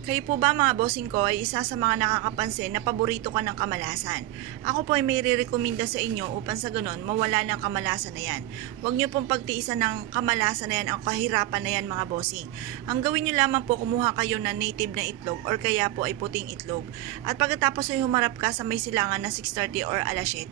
Kayo po ba mga bossing ko ay isa sa mga nakakapansin na paborito ka ng kamalasan? Ako po ay may re-recommenda sa inyo upang sa ganun mawala ng kamalasan na yan. Huwag nyo pong pagtiisan ng kamalasan na yan, ang kahirapan na yan mga bossing. Ang gawin nyo lamang po, kumuha kayo ng native na itlog or kaya po ay puting itlog. At pagkatapos ay humarap ka sa may silangan na 6:30 or alas 7.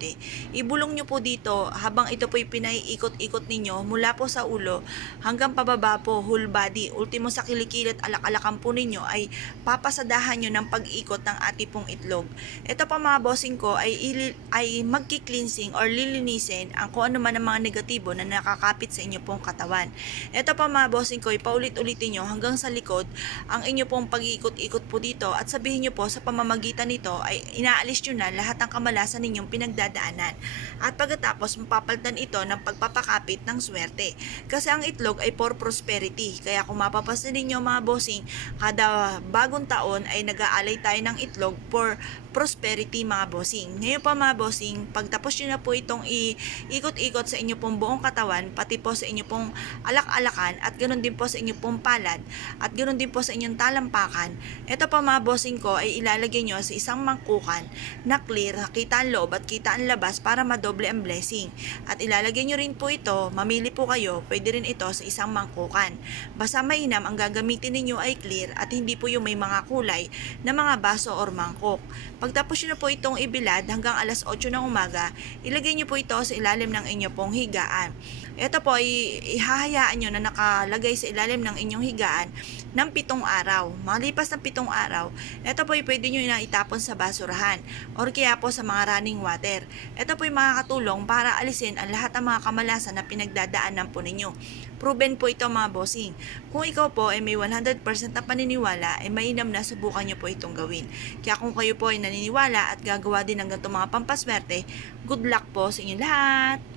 Ibulong nyo po dito habang ito po ay pinaiikot-ikot ninyo mula po sa ulo hanggang pababa po, whole body. Ultimo sa kilikili at alak-alakan po ninyo ay papasadahan nyo ng pag-ikot ng ati pong itlog. Ito pa mga bossing ko ay magki-cleansing or lilinisin ang kung ano man ang mga negatibo na nakakapit sa inyo pong katawan. Ito pa mga bossing ko, paulit-ulitin nyo hanggang sa likod ang inyo pong pag-ikot-ikot po dito at sabihin nyo po sa pamamagitan nito ay inaalis nyo na lahat ng kamalasan ninyong pinagdadaanan. At pagkatapos mapapalitan ito ng pagpapakapit ng swerte. Kasi ang itlog ay for prosperity. Kaya kung mapapasin ninyo mga bossing, kada bagong taon ay nag-aalay tayo ng itlog for prosperity mga bossing. Ngayon pa mga bossing, pagtapos nyo na po itong iikot-ikot sa inyo pong buong katawan, pati po sa inyo pong alak-alakan at ganoon din po sa inyo pong palad at ganoon din po sa inyong talampakan, ito pa mga bossing ko ay ilalagay nyo sa isang mangkukan na clear, kita ang loob at kita ang labas para madoble ang blessing. At ilalagay nyo rin po ito, mamili po kayo, pwede rin ito sa isang mangkukan. Basta mainam, ang gagamitin ninyo ay clear at hindi po yung may mga kulay na mga baso or mangkok. Pagtapos nyo na po itong ibilad hanggang alas 8 ng umaga, ilagay nyo po ito sa ilalim ng inyo pong higaan. Ito po ay ihahayaan nyo na nakalagay sa ilalim ng inyong higaan ng 7 araw. Malipas ng 7 araw, ito po ay pwede nyo na itapon sa basurahan or kaya po sa mga running water. Ito po ay makakatulong para alisin ang lahat ng mga kamalasan na pinagdadaanan po ninyo. Proven po ito mga bossing. Kung ikaw po ay may 100% na paniniwala, ay mainam na subukan nyo po itong gawin. Kaya kung kayo po ay naniniwala at gagawa din ng ganitong mga pampaswerte, good luck po sa inyo lahat!